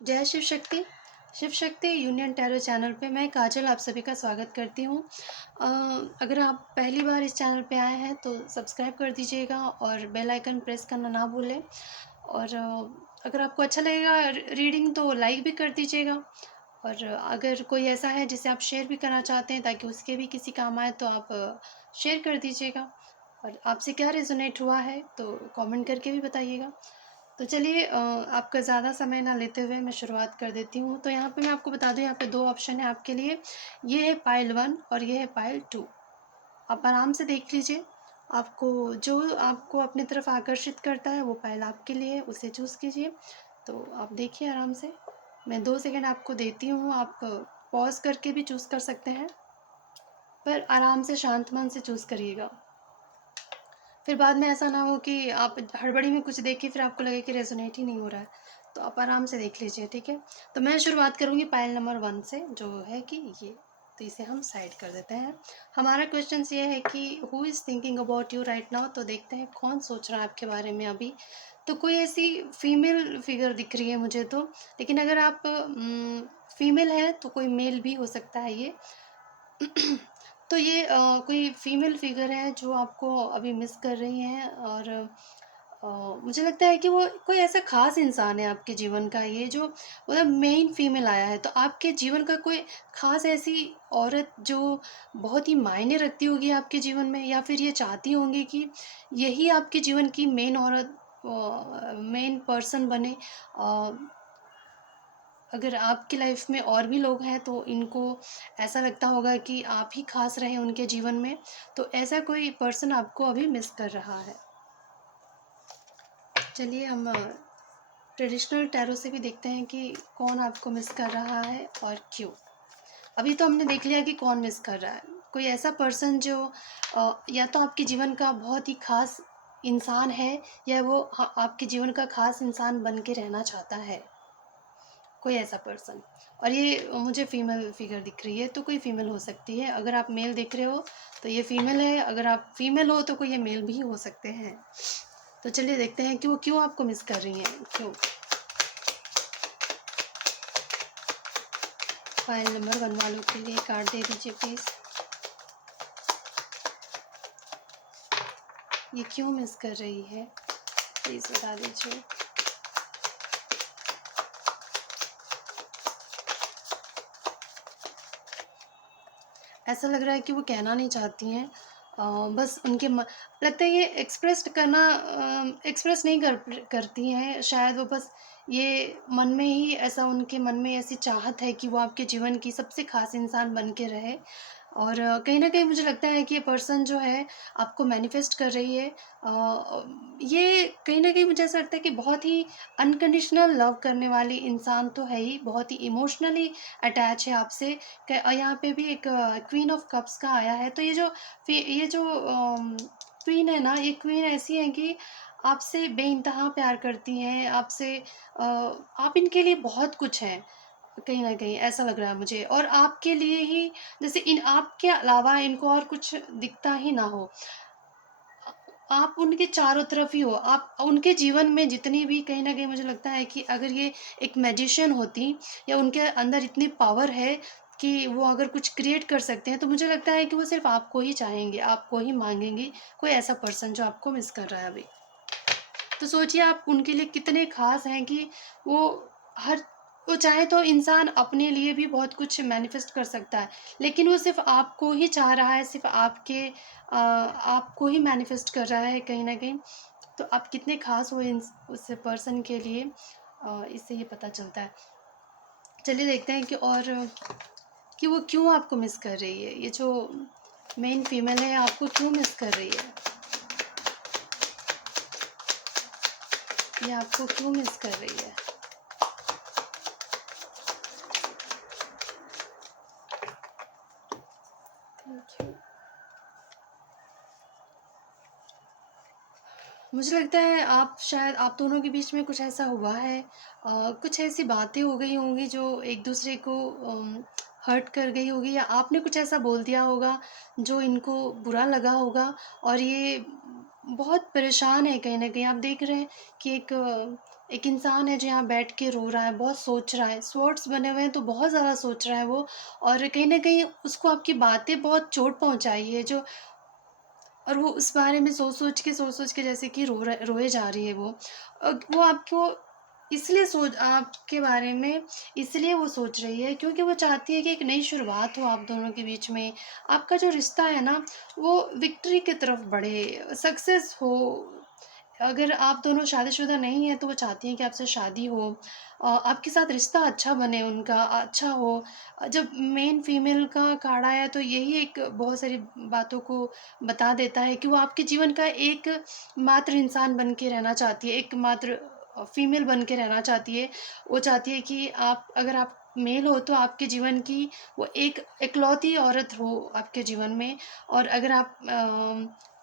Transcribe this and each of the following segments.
जय Shiv Shakti. Shiv Shakti union tarot channel पे मैं काजल आप सभी का स्वागत करती हूँ। अगर आप पहली बार इस चैनल पे आए हैं तो सब्सक्राइब कर दीजिएगा और बेल आइकन प्रेस करना ना भूलें। और अगर आपको अच्छा लगेगा रीडिंग तो लाइक भी कर दीजिएगा। और अगर कोई ऐसा है जिसे आप शेयर भी करना चाहते हैं ताकि उसके भी किसी काम आए तो आप शेयर कर दीजिएगा। और आपसे क्या रेजोनेट हुआ है तो कमेंट करके भी बताइएगा। तो चलिए आपका ज़्यादा समय ना लेते हुए मैं शुरुआत कर देती हूँ। तो यहाँ पे मैं आपको बता दूँ, यहाँ पे दो ऑप्शन है आपके लिए। ये है पाइल 1 और ये है पाइल 2। आप आराम से देख लीजिए, आपको जो आपको अपनी तरफ आकर्षित करता है वो पाइल आपके लिए, उसे चूज़ कीजिए। तो आप देखिए आराम से, मैं 2 सेकंड आपको देती हूँ। आप पॉज करके भी चूज़ कर सकते हैं, पर आराम से शांत मन से चूज़ करिएगा। फिर बाद में ऐसा ना हो कि आप हड़बड़ी में कुछ देख के फिर आपको लगे कि रेजोनेट ही नहीं हो रहा है। तो आप आराम से देख लीजिए, ठीक है। तो मैं शुरुआत करूँगी पाइल नंबर 1 से, जो है कि ये। तो इसे हम साइड कर देते हैं। हमारा क्वेश्चन ये है कि who is thinking about you right now. तो देखते हैं कौन सोच रहा है आपके बारे में अभी। तो कोई ऐसी फीमेल फिगर दिख रही है मुझे तो, लेकिन अगर आप फीमेल है तो कोई मेल भी हो सकता है ये। तो ये कोई फीमेल फिगर है जो आपको अभी मिस कर रही हैं। और मुझे लगता है कि वो कोई ऐसा खास इंसान है आपके जीवन का, ये जो मतलब मेन फीमेल आया है। तो आपके जीवन का कोई खास ऐसी औरत जो बहुत ही मायने रखती होगी आपके जीवन में, या फिर ये चाहती होंगी कि यही आपके जीवन की मेन औरत, मेन पर्सन बने। अ, अगर आपकी लाइफ में और भी लोग हैं तो इनको ऐसा लगता होगा कि आप ही खास रहे उनके जीवन में। तो ऐसा कोई पर्सन आपको अभी मिस कर रहा है। चलिए हम ट्रेडिशनल टैरो से भी देखते हैं कि कौन आपको मिस कर रहा है और क्यों। अभी तो हमने देख लिया कि कौन मिस कर रहा है। कोई ऐसा पर्सन जो या तो आपके जीवन का बहुत ही खास इंसान है, या वो आपके जीवन का खास इंसान बन के रहना चाहता है, कोई ऐसा पर्सन। और ये मुझे फीमेल फिगर दिख रही है, तो कोई फीमेल हो सकती है। अगर आप मेल देख रहे हो तो ये फीमेल है, अगर आप फीमेल हो तो कोई ये मेल भी हो सकते हैं। तो चलिए देखते हैं कि वो क्यों आपको मिस कर रही हैं, क्यों। फाइल नंबर 1 वालों के लिए कार्ड दे दीजिए प्लीज़। ये क्यों मिस कर रही है, प्लीज़ बता दीजिए। ऐसा लग रहा है कि वो कहना नहीं चाहती हैं। बस उनके लगता है ये एक्सप्रेस नहीं करती हैं शायद। वो बस ये मन में ही ऐसा, उनके मन में ऐसी चाहत है कि वो आपके जीवन की सबसे खास इंसान बन के रहे। और कहीं न कहीं मुझे लगता है कि ये पर्सन जो है आपको मैनिफेस्ट कर रही है। ये कहीं न कहीं मुझे ऐसा लगता है कि बहुत ही अनकंडीशनल लव करने वाली इंसान तो है ही, बहुत ही इमोशनली अटैच है आपसे। यहाँ पे भी एक क्वीन ऑफ कप्स का आया है। तो ये जो क्वीन है ना, ये क्वीन ऐसी है कि आपसे बेइंतहा प्यार करती हैं, आपसे आप इनके लिए बहुत कुछ हैं। कहीं न कहीं ऐसा लग रहा है मुझे, और आपके लिए ही, जैसे इन आपके अलावा इनको और कुछ दिखता ही ना हो। आप उनके चारों तरफ ही हो, आप उनके जीवन में जितनी भी, कहीं न कहीं मुझे लगता है कि अगर ये एक मैजिशियन होती, या उनके अंदर इतनी पावर है कि वो अगर कुछ क्रिएट कर सकते हैं, तो मुझे लगता है कि वो सिर्फ़ आपको ही चाहेंगे, आपको ही माँगेंगे। कोई ऐसा पर्सन जो आपको मिस कर रहा है अभी। तो सोचिए आप उनके लिए कितने ख़ास हैं कि वो हर वो चाहे तो इंसान अपने लिए भी बहुत कुछ मैनिफेस्ट कर सकता है, लेकिन वो सिर्फ़ आपको ही चाह रहा है, सिर्फ़ आपको ही मैनिफेस्ट कर रहा है कहीं न कहीं। तो आप कितने ख़ास हो इन उस पर्सन के लिए, इससे ये पता चलता है। चलिए देखते हैं कि वो क्यों आपको मिस कर रही है। ये जो मेन फीमेल है आपको क्यों मिस कर रही है? ये आपको क्यों मिस कर रही है? Thank you. मुझे लगता है आप दोनों के बीच में कुछ ऐसा हुआ है। कुछ ऐसी बातें हो गई होंगी जो एक दूसरे को हर्ट कर गई होगी, या आपने कुछ ऐसा बोल दिया होगा जो इनको बुरा लगा होगा। और ये बहुत परेशान है कहीं न कहीं। आप देख रहे हैं कि एक एक इंसान है जो यहाँ बैठ के रो रहा है, बहुत सोच रहा है, स्वॉट्स बने हुए हैं तो बहुत ज़्यादा सोच रहा है वो, और कहीं न कहीं उसको आपकी बातें बहुत चोट पहुँचाई है जो, और वो उस बारे में सोच-सोच के जैसे कि रोए जा रही है वो। वो आपको इसलिए सोच आपके बारे में इसलिए वो सोच रही है क्योंकि वो चाहती है कि एक नई शुरुआत हो आप दोनों के बीच में। आपका जो रिश्ता है ना, वो विक्ट्री की तरफ बढ़े, सक्सेस हो। अगर आप दोनों शादीशुदा नहीं हैं, तो वो चाहती हैं कि आपसे शादी हो, आपके साथ रिश्ता अच्छा बने उनका, अच्छा हो। जब मेन फीमेल का कार्ड आया है, तो यही एक बहुत सारी बातों को बता देता है कि वो आपके जीवन का एक मात्र इंसान बन के रहना चाहती है, एकमात्र फीमेल बन के रहना चाहती है। वो चाहती है कि अगर आप मेल हो, तो आपके जीवन की वो एक इकलौती औरत हो आपके जीवन में, और अगर आप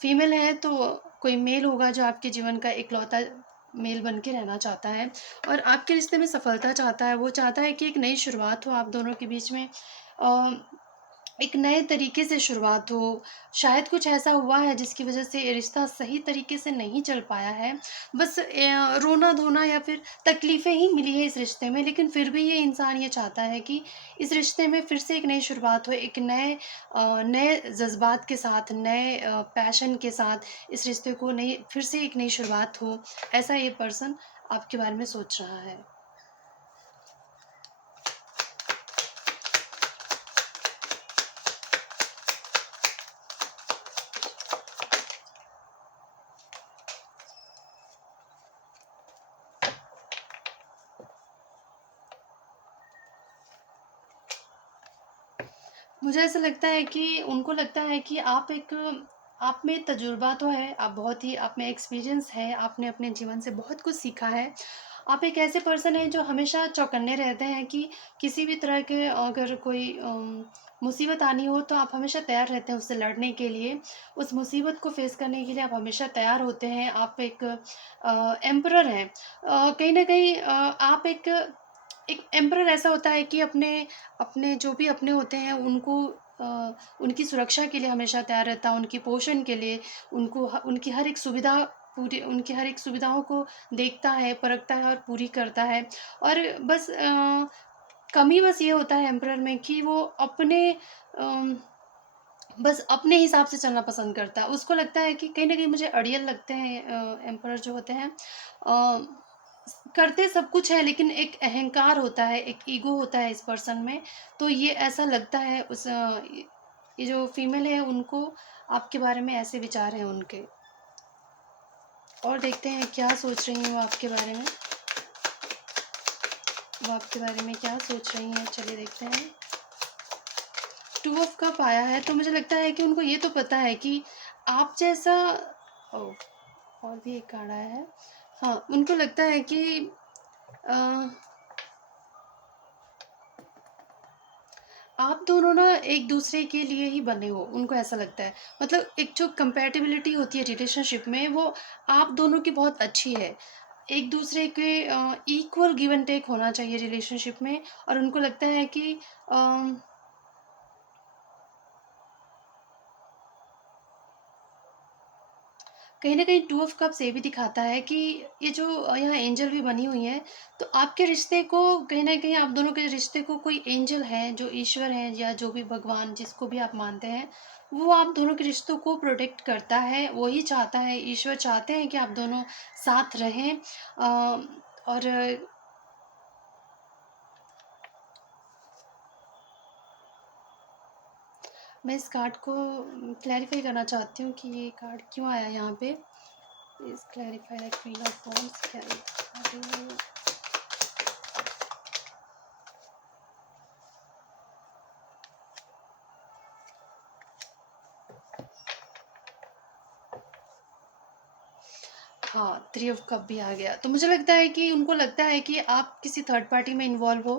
फीमेल हैं, तो कोई मेल होगा जो आपके जीवन का इकलौता मेल बन के रहना चाहता है और आपके रिश्ते में सफलता चाहता है। वो चाहता है कि एक नई शुरुआत हो आप दोनों के बीच में, अ, एक नए तरीके से शुरुआत हो। शायद कुछ ऐसा हुआ है जिसकी वज़ह से ये रिश्ता सही तरीके से नहीं चल पाया है। बस रोना-धोना या फिर तकलीफ़ें ही मिली है इस रिश्ते में, लेकिन फिर भी ये इंसान ये चाहता है कि इस रिश्ते में फिर से एक नई शुरुआत हो, एक नए जज़्बात के साथ, नए पैशन के साथ इस रिश्ते को नई फिर से एक नई शुरुआत हो। ऐसा ये पर्सन आपके बारे में सोच रहा है। मुझे ऐसा लगता है कि उनको लगता है कि आप में तजुर्बा तो है, आप बहुत ही आप में एक्सपीरियंस है, आपने अपने जीवन से बहुत कुछ सीखा है। आप एक ऐसे पर्सन हैं जो हमेशा चौकन्ने रहते हैं कि किसी भी तरह के अगर कोई मुसीबत आनी हो, तो आप हमेशा तैयार रहते हैं उससे लड़ने के लिए। उस मुसीबत को फ़ेस करने के लिए आप हमेशा तैयार होते हैं। आप एक एम्परर हैं। कहीं न कहीं आप एक एम्परर ऐसा होता है कि अपने अपने जो भी अपने होते हैं उनको उनकी सुरक्षा के लिए हमेशा तैयार रहता है, उनकी पोषण के लिए, उनकी हर एक सुविधा पूरी उनकी हर एक सुविधाओं को देखता है, परखता है और पूरी करता है। और बस कमी बस ये होता है एम्परर में कि वो अम, बस अपने हिसाब से चलना पसंद करता है। उसको लगता है कि कहीं न कहीं मुझे अड़ियल लगते हैं एम्परर जो होते हैं। अ, करते सब कुछ है, लेकिन एक अहंकार होता है, एक ईगो होता है इस पर्सन में। तो ये ऐसा लगता है ये जो फीमेल है उनको आपके बारे में ऐसे विचार हैं उनके। और देखते हैं क्या सोच रही हैं वो आपके बारे में क्या सोच रही हैं, चलिए देखते हैं। टू ऑफ कप आया है, तो मुझे लगता है कि उनको ये तो पता है कि आप जैसा ओह! और भी एक कार्ड आया है। हाँ, उनको लगता है कि अ, आप दोनों ना एक-दूसरे के लिए ही बने हो, उनको ऐसा लगता है। मतलब एक जो कंपैटिबिलिटी होती है रिलेशनशिप में, वो आप दोनों की बहुत अच्छी है। एक-दूसरे के इक्वल गिव एंड टेक होना चाहिए रिलेशनशिप में, और उनको लगता है कि अ कहीं न कहीं टू ऑफ कप्स ये भी दिखाता है कि ये जो यहाँ एंजल भी बनी हुई हैं, तो आपके रिश्ते को कहीं न कहीं आप दोनों के रिश्ते को कोई एंजल है, जो ईश्वर हैं या जो भी भगवान जिसको भी आप मानते हैं, वो आप दोनों के रिश्तों को प्रोटेक्ट करता है, वही चाहता है, ईश्वर चाहते हैं कि आप दोनों साथ रहें। और मैं इस कार्ड को क्लैरिफ़ाई करना चाहती हूँ कि ये कार्ड क्यों आया यहाँ पे। Please clarify the queen of wands क्या है? हाँ, थ्री ऑफ कप भी आ गया। तो मुझे लगता है कि उनको लगता है कि आप किसी थर्ड पार्टी में इन्वॉल्व हो।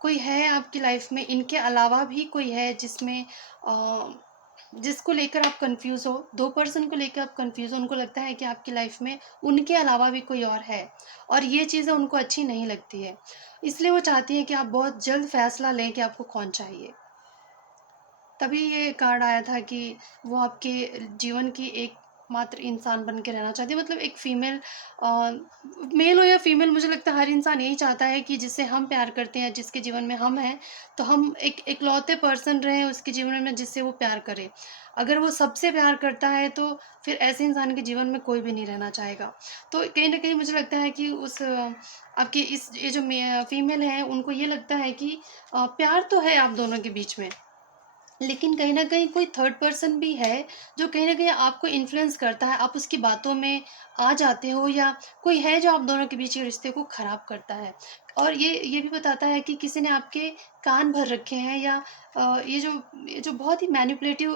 कोई है आपकी लाइफ़ में, इनके अलावा भी कोई है जिसको लेकर आप कन्फ्यूज़ हो। 2 पर्सन को लेकर आप कन्फ्यूज़ हो। उनको लगता है कि आपकी लाइफ़ में उनके अलावा भी कोई और है, और ये चीज़ें उनको अच्छी नहीं लगती है। इसलिए वो चाहती हैं कि आप बहुत जल्द फ़ैसला लें कि आपको कौन चाहिए। तभी ये कार्ड आया था कि वो आपके जीवन की एक मात्र इंसान बन के रहना चाहती है। मतलब एक फ़ीमेल मेल हो या फ़ीमेल, मुझे लगता है हर इंसान यही चाहता है कि जिससे हम प्यार करते हैं, जिसके जीवन में हम हैं, तो हम एक इकलौते पर्सन रहें उसके जीवन में जिससे वो प्यार करे। अगर वो सबसे प्यार करता है तो फिर ऐसे इंसान के जीवन में कोई भी नहीं रहना चाहेगा। तो कहीं न कहीं मुझे लगता है कि आपकी इस ये जो फ़ीमेल है उनको ये लगता है कि प्यार तो है आप दोनों के बीच में, लेकिन कहीं न कहीं कोई थर्ड पर्सन भी है, जो कहीं न कहीं आपको इन्फ्लुएंस करता है, आप उसकी बातों में आ जाते हो, या कोई है जो आप दोनों के बीच के रिश्ते को ख़राब करता है। और ये भी बताता है कि किसी ने आपके कान भर रखे हैं, या ये जो बहुत ही मैनिपुलेटिव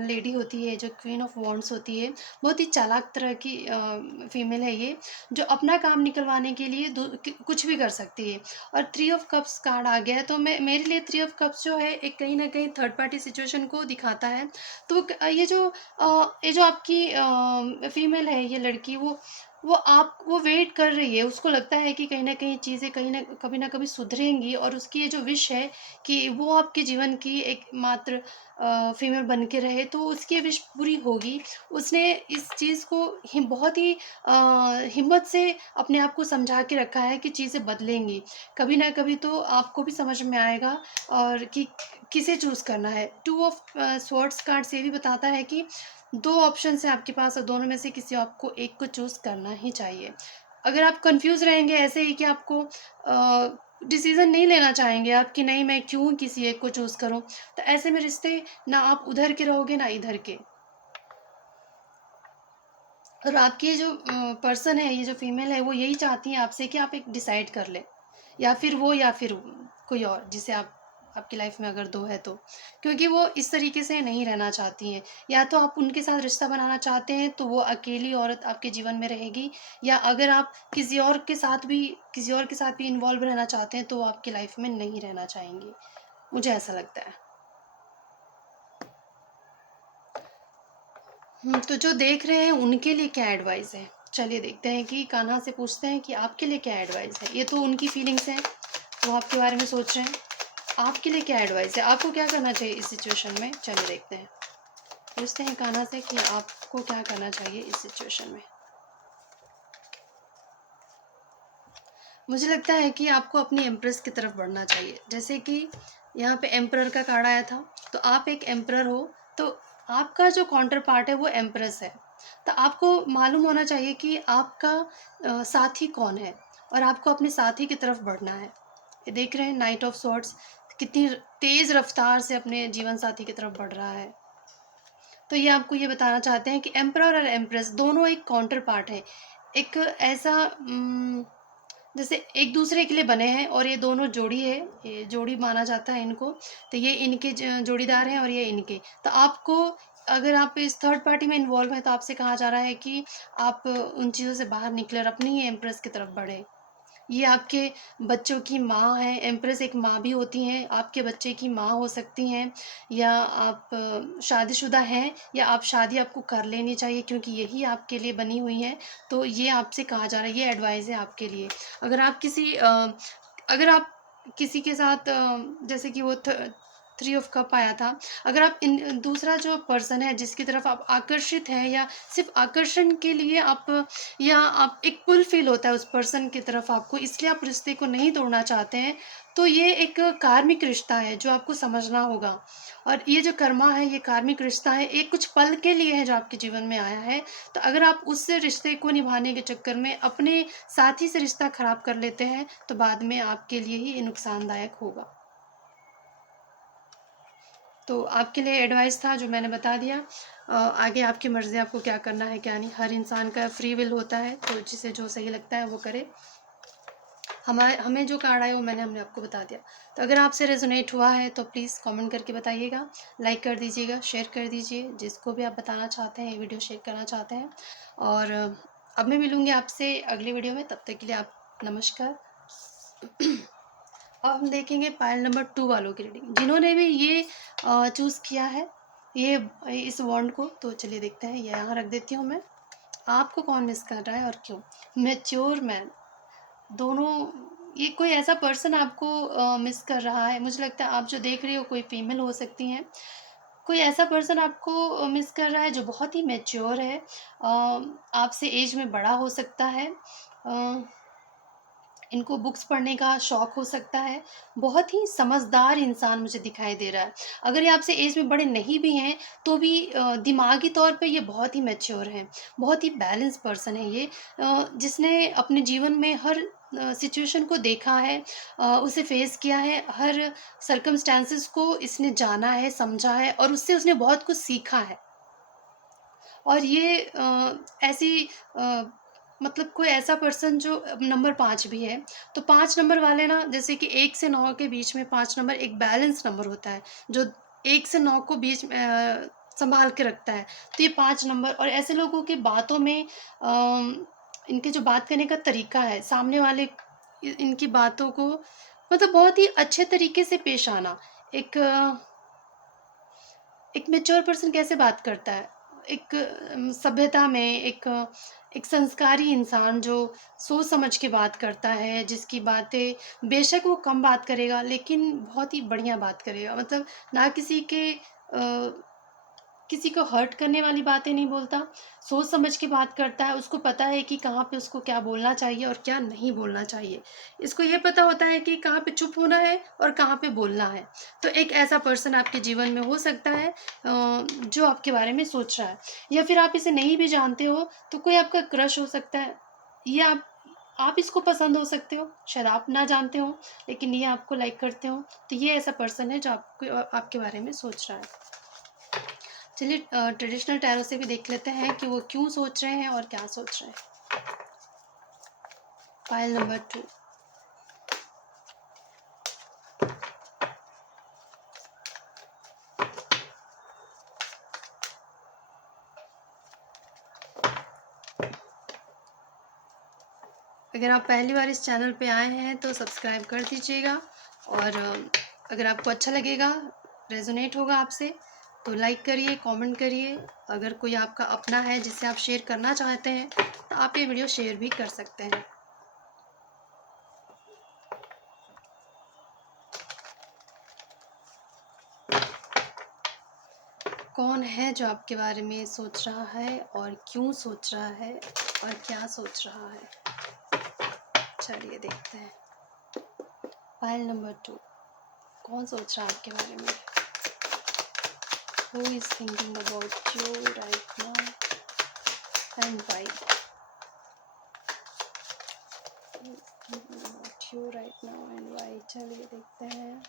लेडी होती है, जो क्वीन ऑफ वांड्स होती है, बहुत ही चालाक तरह की फीमेल है ये, जो अपना काम निकलवाने के लिए कुछ भी कर सकती है। और थ्री ऑफ कप्स कार्ड आ गया है, तो मैं मेरे लिए थ्री ऑफ कप्स जो है एक कहीं न कहीं थर्ड पार्टी सिचुएशन को दिखाता है। तो ये जो आपकी फीमेल है, ये लड़की, वो वेट कर रही है, उसको लगता है कि कहीं न कहीं चीज़ें कहीं न कभी न कभी सुधरेंगी, और उसकी ये जो विश है कि वो आपके जीवन की एकमात्र फीमेल बन के रहे, तो उसकी ये विश पूरी होगी। उसने इस चीज़ को बहुत ही हिम्मत से अपने आप को समझा के रखा है कि चीज़ें बदलेंगी। कभी ना कभी तो आपको भी समझ में आएगा, और कि किसे चूज़ करना है। टू ऑफ स्वॉर्ड्स कार्ड से ये भी बताता है कि 2 ऑप्शंस हैं आपके पास, और दोनों में से किसी आपको एक को चूज़ करना ही चाहिए। अगर आप कन्फ्यूज़ रहेंगे ऐसे ही कि आपको डिसीज़न नहीं लेना चाहेंगे आप कि नहीं, मैं क्यों किसी एक को चूज़ करूँ, तो ऐसे में रिश्ते, ना आप उधर के रहोगे ना इधर के। और आपकी ये जो पर्सन है, ये जो फीमेल है, वो यही चाहती है आपसे कि आप एक डिसाइड कर लें, या फिर वो या फिर कोई और, जिसे आप आपकी लाइफ में अगर दो है तो, क्योंकि वो इस तरीके से नहीं रहना चाहती हैं। या तो आप उनके साथ रिश्ता बनाना चाहते हैं तो वो अकेली औरत आपके जीवन में रहेगी, या अगर आप किसी और के साथ भी इन्वॉल्व रहना चाहते हैं तो वो आपकी लाइफ में नहीं रहना चाहेंगी। मुझे ऐसा लगता है। तो जो देख रहे हैं उनके लिए क्या एडवाइस है? चलिए देखते हैं कि कान्हा से पूछते हैं कि आपके लिए क्या एडवाइस है? ये तो उनकी फीलिंग्स हैं, वो आपके बारे में सोच रहे हैं। आपके लिए क्या एडवाइस है? आपको क्या करना चाहिए इस सिचुएशन में? चलिए देखते हैं। पूछते हैं कान्हा से कि आपको क्या करना चाहिए इस सिचुएशन में? मुझे लगता है कि आपको अपनी एम्प्रेस की तरफ बढ़ना चाहिए। जैसे कि यहाँ पे एम्परर का कार्ड आया था, तो आप एक एम्परर हो, तो आपका जो काउंटर पार्ट है वो एम्प्रेस है। तो आपको मालूम होना चाहिए कि आपका साथी कौन है, और आपको अपने साथी की तरफ बढ़ना है। ये देख रहे हैं नाइट ऑफ सॉर्ड्स कितनी तेज़ रफ्तार से अपने जीवन साथी की तरफ बढ़ रहा है। तो ये आपको ये बताना चाहते हैं कि एम्परर और एम्प्रेस दोनों एक काउंटर पार्ट है। एक ऐसा जैसे एक दूसरे के लिए बने हैं, और ये दोनों जोड़ी है, ये जोड़ी माना जाता है इनको। तो ये इनके जोड़ीदार हैं, और ये इनके। तो आपको, अगर आप इस थर्ड पार्टी में इन्वॉल्व हैं, तो आपसे कहा जा रहा है कि आप उन चीज़ों से बाहर निकले और अपनी ही एम्प्रेस की तरफ बढ़े। ये आपके बच्चों की माँ है, एम्प्रेस एक माँ भी होती हैं, आपके बच्चे की माँ हो सकती हैं, या आप शादीशुदा हैं, या आप शादी आपको कर लेनी चाहिए क्योंकि यही आपके लिए बनी हुई हैं। तो ये आपसे कहा जा रहा है, ये एडवाइस है आपके लिए। अगर आप किसी अगर आप किसी के साथ जैसे कि वो थ्री ऑफ कप आया था, अगर आप इन दूसरा जो पर्सन है जिसकी तरफ आप आकर्षित हैं, या सिर्फ आकर्षण के लिए आप, या आप एक पुल फील होता है उस पर्सन की तरफ आपको, इसलिए आप रिश्ते को नहीं तोड़ना चाहते हैं, तो ये एक कार्मिक रिश्ता है जो आपको समझना होगा। और ये जो कर्मा है, ये कार्मिक रिश्ता है, एक कुछ पल के लिए है जो आपके जीवन में आया है। तो अगर आप उस रिश्ते को निभाने के चक्कर में अपने साथी से रिश्ता खराब कर लेते हैं, तो बाद में आपके लिए ही ये नुकसानदायक होगा। तो आपके लिए एडवाइस था जो मैंने बता दिया। आगे आपकी मर्ज़ी, आपको क्या करना है क्या नहीं। हर इंसान का फ्री विल होता है, तो जिसे जो सही लगता है वो करे। हमें जो कार्ड आया वो हमने आपको बता दिया। तो अगर आपसे रेजोनेट हुआ है तो प्लीज़ कमेंट करके बताइएगा, लाइक कर दीजिएगा, शेयर कर दीजिए, जिसको भी आप बताना चाहते हैं, ये वीडियो शेयर करना चाहते हैं। और अब मैं मिलूँगी आपसे अगली वीडियो में, तब तक के लिए आप नमस्कार। अब हम देखेंगे पायल नंबर 2 वालों की रीडिंग, जिन्होंने भी ये चूज़ किया है, ये इस वॉन्ड को। तो चलिए देखते हैं, ये यहाँ रख देती हूँ मैं। आपको कौन मिस कर रहा है और क्यों? मैच्योर मैन, दोनों, ये कोई ऐसा पर्सन आपको मिस कर रहा है। मुझे लगता है आप जो देख रही हो कोई फीमेल हो सकती हैं, कोई ऐसा पर्सन आपको मिस कर रहा है जो बहुत ही मैच्योर है, आपसे एज में बड़ा हो सकता है, अ, इनको बुक्स पढ़ने का शौक हो सकता है, बहुत ही समझदार इंसान मुझे दिखाई दे रहा है। अगर ये आपसे एज में बड़े नहीं भी हैं, तो भी दिमागी तौर पे ये बहुत ही मैच्योर हैं, बहुत ही बैलेंस पर्सन है ये, जिसने अपने जीवन में हर सिचुएशन को देखा है, उसे फेस किया है, हर सर्कमस्टेंसेस को इसने जाना है, समझा है और उससे उसने बहुत कुछ सीखा है। और ये ऐसी अ, मतलब कोई ऐसा पर्सन जो नंबर 5 भी है, तो 5 नंबर वाले ना, जैसे कि 1 से 9 के बीच में 5 नंबर एक बैलेंस नंबर होता है, जो 1 से 9 को बीच में सँभाल के रखता है। तो ये 5 नंबर और ऐसे लोगों की बातों में इनके जो बात करने का तरीका है, सामने वाले इनकी बातों को मतलब बहुत ही अच्छे तरीके से पेश आना। एक एक मैच्योर पर्सन कैसे बात करता है? एक सभ्यता में एक संस्कारी इंसान जो सोच समझ के बात करता है, जिसकी बातें बेशक वो कम बात करेगा, लेकिन बहुत ही बढ़िया बात करेगा। मतलब ना किसी को हर्ट करने वाली बातें नहीं बोलता, सोच समझ के बात करता है, उसको पता है कि कहाँ पे उसको क्या बोलना चाहिए और क्या नहीं बोलना चाहिए। इसको ये पता होता है कि कहाँ पे चुप होना है और कहाँ पे बोलना है। तो एक ऐसा पर्सन आपके जीवन में हो सकता है जो आपके बारे में सोच रहा है, या फिर आप इसे नहीं भी जानते हो, तो कोई आपका क्रश हो सकता है, या आप इसको पसंद हो सकते हो, शायद आप ना जानते हो, लेकिन ये आपको लाइक करते हो। तो ये ऐसा पर्सन है जो आपको आपके बारे में सोच रहा है। चलिए ट्रेडिशनल टैरो से भी देख लेते हैं कि वो क्यों सोच रहे हैं और क्या सोच रहे हैं। File number 2। अगर आप पहली बार इस चैनल पे आए हैं तो सब्सक्राइब कर दीजिएगा, और अगर आपको अच्छा लगेगा, रेजोनेट होगा आपसे, तो लाइक करिए, कमेंट करिए। अगर कोई आपका अपना है जिससे आप शेयर करना चाहते हैं, तो आप ये वीडियो शेयर भी कर सकते हैं। कौन है जो आपके बारे में सोच रहा है और क्यों सोच रहा है और क्या सोच रहा है? चलिए देखते हैं। File number 2। कौन सोच रहा है आपके बारे में? Who is thinking about you right now and why? Who is thinking about you right now and why? चलिए देखते हैं।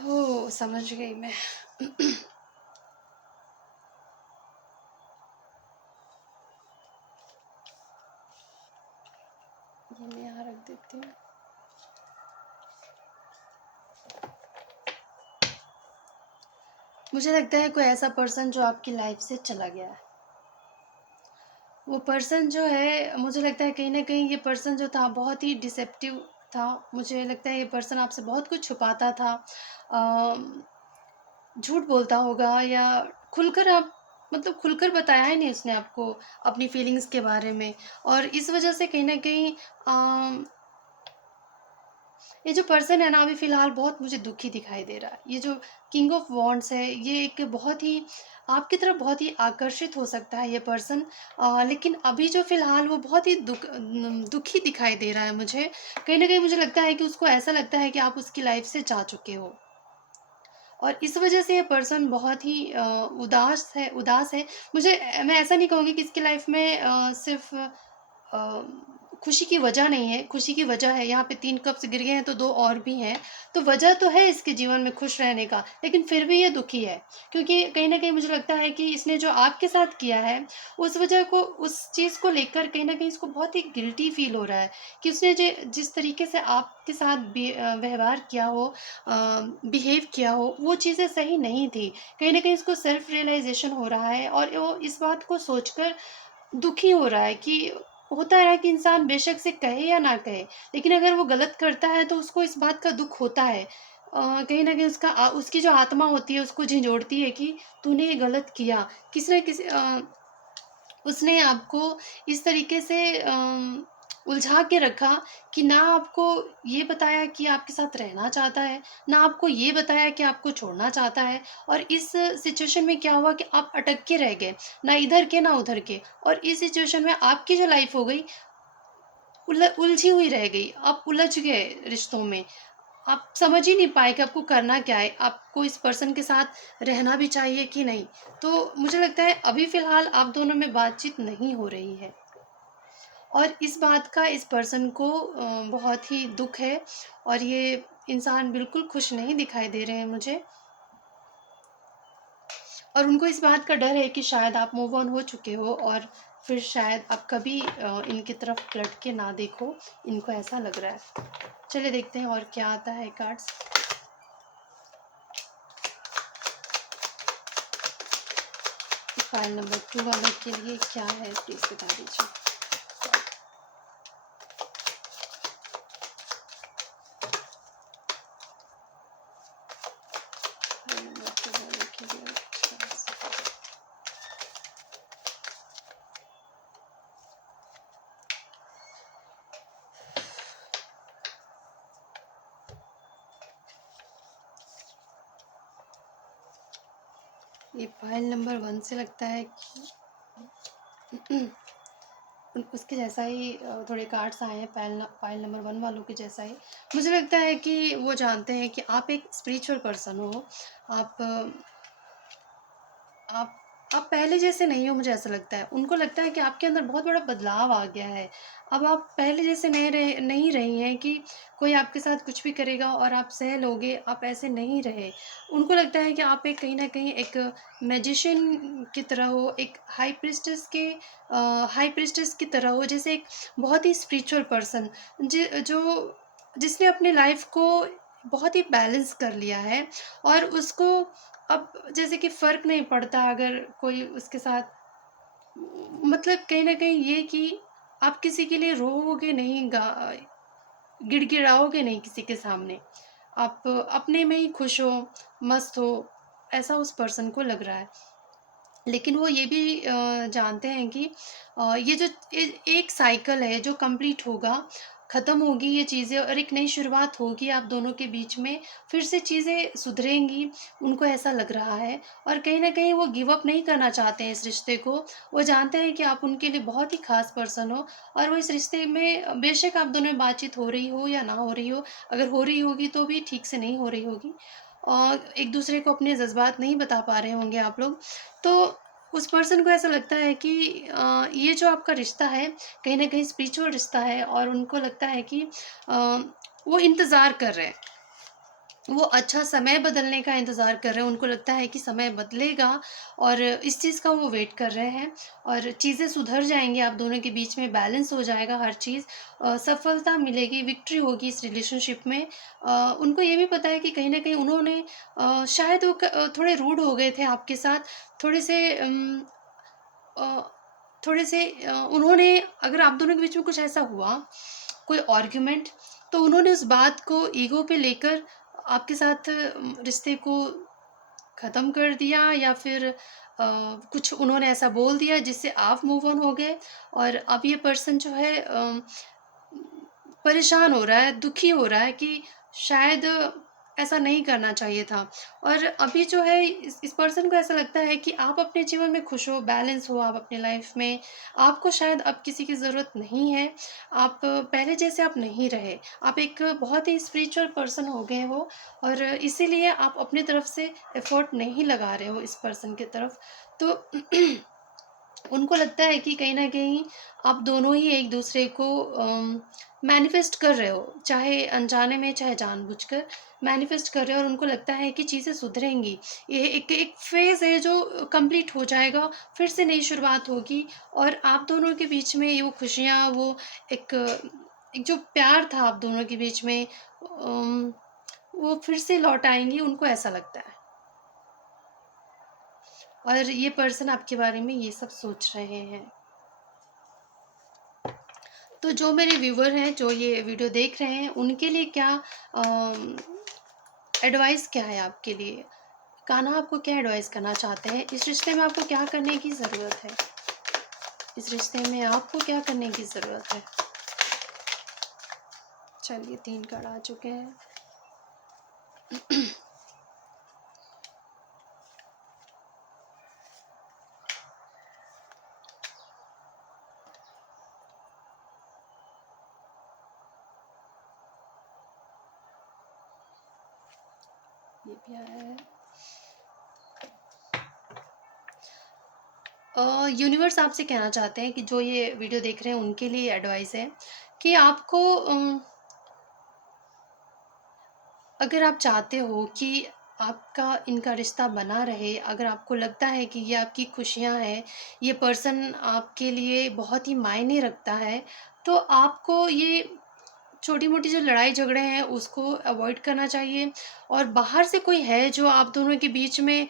हो समझ गई मैं। ये मैं यहाँ रख देती हूँ। मुझे लगता है कोई ऐसा पर्सन जो आपकी लाइफ से चला गया है। वो पर्सन जो है, मुझे लगता है कहीं न कहीं ये पर्सन जो था बहुत ही डिसेप्टिव था। मुझे लगता है ये पर्सन आपसे बहुत कुछ छुपाता था। झूठ बोलता होगा, या खुलकर आप मतलब खुलकर बताया ही नहीं उसने आपको अपनी फीलिंग्स के बारे में, और इस वजह से कहीं न कहीं ये जो पर्सन है ना, अभी फ़िलहाल बहुत मुझे दुखी दिखाई दे रहा है। ये जो किंग ऑफ वॉन्ड्स है, ये एक बहुत ही आपकी तरफ बहुत ही आकर्षित हो सकता है ये पर्सन, लेकिन अभी जो फ़िलहाल वो बहुत ही दुखी दिखाई दे रहा है मुझे। कहीं न कहीं मुझे लगता है कि उसको ऐसा लगता है कि आप उसकी लाइफ़ से जा चुके हो। और इस वजह से ये पर्सन बहुत ही उदास है। मैं ऐसा नहीं कहूँगी कि इसकी लाइफ़ में सिर्फ़ खुशी की वजह नहीं है, खुशी की वजह है। यहाँ पे 3 कप्स गिर गए हैं तो 2 और भी हैं। तो वजह तो है इसके जीवन में खुश रहने का, लेकिन फिर भी ये दुखी है। क्योंकि कहीं न कहीं मुझे लगता है कि इसने जो आपके साथ किया है, उस चीज़ को लेकर कहीं न कहीं इसको बहुत ही गिल्टी फ़ील हो रहा है कि उसने जिस तरीके से आपके साथ व्यवहार किया हो, बिहेव किया हो, वो चीज़ें सही नहीं थी। कहीं न कहीं इसको सेल्फ रियलाइज़ेशन हो रहा है, और वो इस बात को सोचकर दुखी हो रहा है कि होता है ना कि इंसान बेशक से कहे या ना कहे, लेकिन अगर वो गलत करता है तो उसको इस बात का दुःख होता है। कहीं न कहीं उसकी जो आत्मा होती है उसको झिंझोड़ती है कि तूने ये गलत किया। किसी न किसी उसने आपको इस तरीके से उलझा के रखा कि ना आपको ये बताया कि आपके साथ रहना चाहता है, ना आपको ये बताया कि आपको छोड़ना चाहता है। और इस सिचुएशन में क्या हुआ कि आप अटक के रह गए, ना इधर के ना उधर के। और इस सिचुएशन में आपकी जो लाइफ हो गई उलझी हुई रह गई, आप उलझ गए रिश्तों में। आप समझ ही नहीं पाए कि आपको करना क्या है, आपको इस पर्सन के साथ रहना भी चाहिए कि नहीं। तो मुझे लगता है अभी फ़िलहाल आप दोनों में बातचीत नहीं हो रही है, और इस बात का इस पर्सन को बहुत ही दुःख है, और ये इंसान बिल्कुल खुश नहीं दिखाई दे रहे हैं मुझे। और उनको इस बात का डर है कि शायद आप मूव ऑन हो चुके हो, और फिर शायद आप कभी इनकी तरफ पलट के ना देखो, इनको ऐसा लग रहा है। चलिए देखते हैं और क्या आता है कार्ड्स। फाइल नंबर 2 वालों के लिए क्या है प्लीज़ बता दीजिए। फाइल नंबर 2 वालों के लिए ये फाइल नंबर 1 से लगता है कि उसके जैसा ही थोड़े कार्ड्स आए हैं, फाइल नंबर 1 वालों के जैसा ही। मुझे लगता है कि वो जानते हैं कि आप एक स्पिरिचुअल पर्सन हो। आप आप आप पहले जैसे नहीं हो, मुझे ऐसा लगता है। उनको लगता है कि आपके अंदर बहुत बड़ा बदलाव आ गया है। अब आप पहले जैसे नहीं रही हैं कि कोई आपके साथ कुछ भी करेगा और आप सह लोगे, आप ऐसे नहीं रहे। उनको लगता है कि आप एक कहीं न कहीं एक मैजिशियन की तरह हो, एक हाई प्रीस्टेस की तरह हो, जैसे एक बहुत ही स्पिरिचुअल पर्सन जिसने अपनी लाइफ़ को बहुत ही बैलेंस कर लिया है, और उसको अब जैसे कि फ़र्क नहीं पड़ता अगर कोई उसके साथ, मतलब कहीं न कहीं ये कि आप किसी के लिए रोओगे नहीं, गिड़गिड़ाओगे नहीं किसी के सामने। आप अपने में ही खुश हो, मस्त हो, ऐसा उस पर्सन को लग रहा है। लेकिन वो ये भी जानते हैं कि ये जो एक साइकिल है जो कंप्लीट होगा, ख़त्म होगी ये चीज़ें, और एक नई शुरुआत होगी आप दोनों के बीच में, फिर से चीज़ें सुधरेंगी, उनको ऐसा लग रहा है। और कहीं न कहीं वो गिव अप नहीं करना चाहते हैं इस रिश्ते को। वो जानते हैं कि आप उनके लिए बहुत ही ख़ास पर्सन हो, और वो इस रिश्ते में बेशक आप दोनों में बातचीत हो रही हो या ना हो रही हो, अगर हो रही होगी तो भी ठीक से नहीं हो रही होगी, और एक-दूसरे को अपने जज़्बात नहीं बता पा रहे होंगे आप लोग। तो उस पर्सन को ऐसा लगता है कि ये जो आपका रिश्ता है, कहीं न कहीं स्पिरिचुअल रिश्ता है, और उनको लगता है कि अ, वो इंतज़ार कर रहे हैं। वो अच्छा समय बदलने का इंतज़ार कर रहे हैं, उनको लगता है कि समय बदलेगा, और इस चीज़ का वो वेट कर रहे हैं, और चीज़ें सुधर जाएँगी, आप दोनों के बीच में बैलेंस हो जाएगा हर चीज़, सफलता मिलेगी, विक्ट्री होगी इस रिलेशनशिप में। उनको ये भी पता है कि कहीं न कहीं उन्होंने शायद वो थोड़े रूड हो गए थे आपके साथ, थोड़े से अ, उन्होंने, अगर आप दोनों के बीच में कुछ ऐसा हुआ, कोई आर्ग्यूमेंट, तो उन्होंने उस बात को ईगो पे लेकर आपके साथ रिश्ते को ख़त्म कर दिया, या फिर कुछ उन्होंने ऐसा बोल दिया जिससे आप मूव ऑन हो गए, और अब ये पर्सन जो है परेशान हो रहा है, दुखी हो रहा है कि शायद ऐसा नहीं करना चाहिए था। और अभी जो है इस पर्सन को ऐसा लगता है कि आप अपने जीवन में खुश हो, बैलेंस हो आप अपनी लाइफ़ में। आपको शायद अब किसी की ज़रूरत नहीं है। आप पहले जैसे आप नहीं रहे। आप एक बहुत ही स्पिरिचुअल पर्सन हो गए हो, और इसीलिए आप अपनी तरफ से एफ़र्ट नहीं लगा रहे हो इस पर्सन की तरफ। तो उनको लगता है कि कहीं न कहीं आप दोनों ही एक-दूसरे को मैनिफेस्ट कर रहे हो, चाहे अनजाने में, चाहे जानबूझकर मैनिफेस्ट कर रहे हो, और उनको लगता है कि चीज़ें सुधरेंगी। ये एक एक फ़ेज़ है जो कंप्लीट हो जाएगा, फिर से नई शुरुआत होगी, और आप दोनों के बीच में ये वो खुशियाँ, वो एक एक जो प्यार था आप दोनों के बीच में, वो फिर से लौट आएँगी, उनको ऐसा लगता है। और ये पर्सन आपके बारे में ये सब सोच रहे हैं। तो जो मेरे व्यूवर हैं, जो ये वीडियो देख रहे हैं, उनके लिए क्या एडवाइस क्या है आपके लिए? कान्हा आपको क्या एडवाइस करना चाहते हैं? इस रिश्ते में आपको क्या करने की ज़रूरत है? इस रिश्ते में आपको क्या करने की ज़रूरत है? चलिए 3 कार्ड आ चुके हैं। ये भी आया है। यूनिवर्स आपसे कहना चाहते हैं कि जो ये वीडियो देख रहे हैं उनके लिए एडवाइस है कि आपको अगर आप चाहते हो कि आपका इनका रिश्ता बना रहे, अगर आपको लगता है कि ये आपकी खुशियाँ हैं, ये पर्सन आपके लिए बहुत ही मायने रखता है, तो आपको ये छोटी-मोटी जो लड़ाई झगड़े हैं उसको अवॉइड करना चाहिए। और बाहर से कोई है जो आप दोनों के बीच में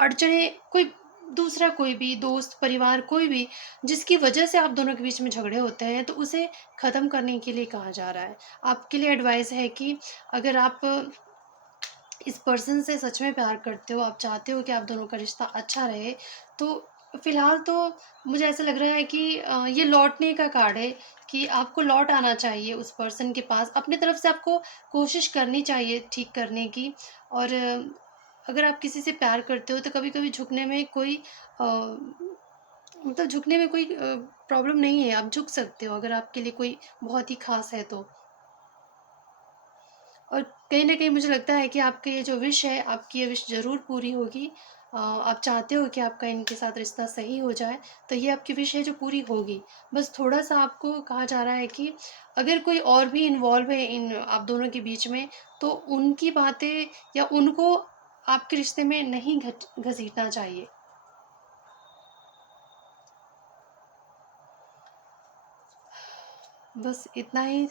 अड़चनें, कोई दूसरा, कोई भी दोस्त, परिवार, कोई भी जिसकी वजह से आप दोनों के बीच में झगड़े होते हैं, तो उसे ख़त्म करने के लिए कहा जा रहा है। आपके लिए एडवाइस है कि अगर आप इस पर्सन से सच में प्यार करते हो, आप चाहते हो कि आप दोनों का रिश्ता अच्छा रहे, तो फ़िलहाल तो मुझे ऐसा लग रहा है कि ये लौटने का कार्ड है कि आपको लौट आना चाहिए उस पर्सन के पास। अपनी तरफ से आपको कोशिश करनी चाहिए ठीक करने की। और अगर आप किसी से प्यार करते हो तो कभी-कभी झुकने में कोई मतलब झुकने में कोई प्रॉब्लम नहीं है, आप झुक सकते हो अगर आपके लिए कोई बहुत ही ख़ास है तो। और कहीं न कहीं मुझे लगता है कि आपकी ये जो विश है, आपकी ये विश ज़रूर पूरी होगी। आप चाहते हो कि आपका इनके साथ रिश्ता सही हो जाए, तो ये आपकी विश है जो पूरी होगी। बस थोड़ा-सा आपको कहा जा रहा है कि अगर कोई और भी इन्वॉल्व है इन आप दोनों के बीच में, तो उनकी बातें या उनको आपके रिश्ते में नहीं घसीटना चाहिए। बस इतना ही।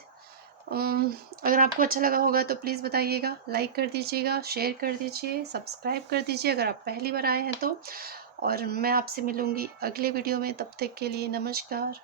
अगर आपको अच्छा लगा होगा तो प्लीज़ बताइएगा, लाइक कर दीजिएगा, शेयर कर दीजिए, सब्सक्राइब कर दीजिए अगर आप पहली बार आए हैं तो। और मैं आपसे मिलूँगी अगले वीडियो में, तब तक के लिए नमस्कार।